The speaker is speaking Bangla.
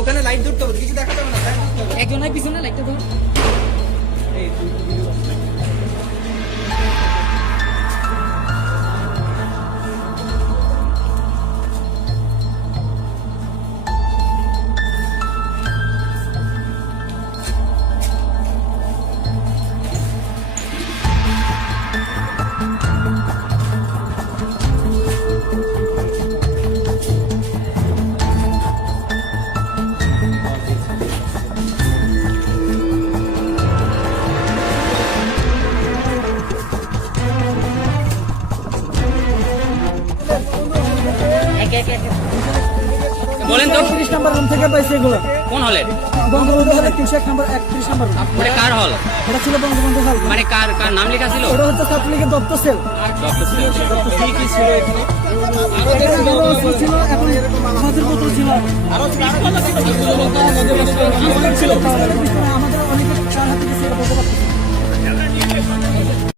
ওখানে লাইট ধরতে হবে, কিছু দেখা যাবে না। একজনের পিছনে লাইটটা ধর। বলেন তো 30 নাম্বার রুম থেকে পাইছে এগুলো। কোন হলের? বঙ্গবন্ধু হলে 301 নাম্বার 31 নাম্বার রুম। ওটা কার হল? এটা ছিল বঙ্গবন্ধু হল। মানে কার কার নাম লেখা ছিল? ওটা হচ্ছে ছাত্রলীগের দপ্তর সেল। ডক্টর ছিল। কি কি ছিল এখানে? এখানে আরো ওষুধ ছিল, এখন আমাদের বোতল ছিল। আরো ছিল।